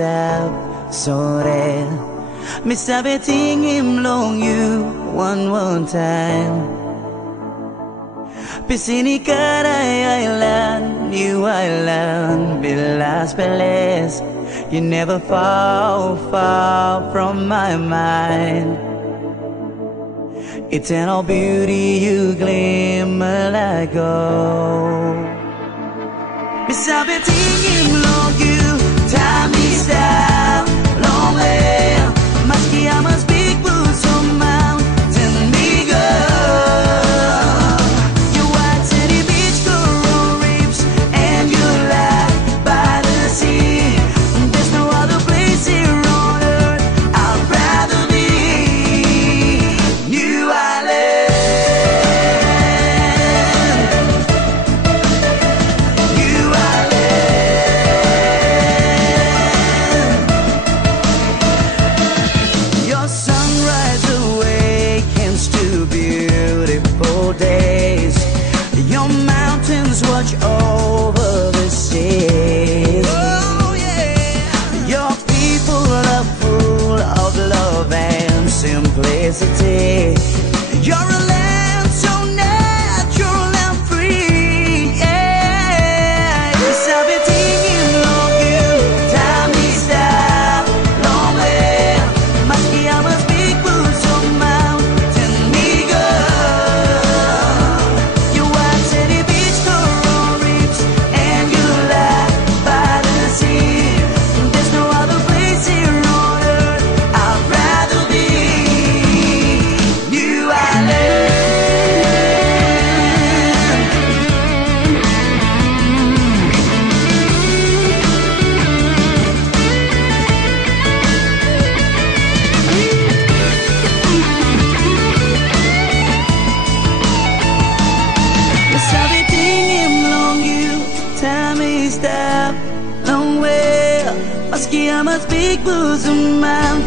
step sore. Me sabi tingin long you one time. Pisini Karay Island, New Island, Villas Palace. You never fall far from my mind. Eternal beauty, you glimmer like gold. Sabi tingin long you, time is down, long way. Maski I must big boots on mountain eagle. Your white sandy beach, coral reefs, and you lie by the sea. There's no other place here on earth I'd rather be. New Island. Watch over the seas. Oh yeah. Your people are full of love and simplicity. You're a land so natural and free. Yeah. I've been thinking of you. Time is down, long way. Maski I must big boots on mountain eagle. You white city beach. I must big bosom mountain.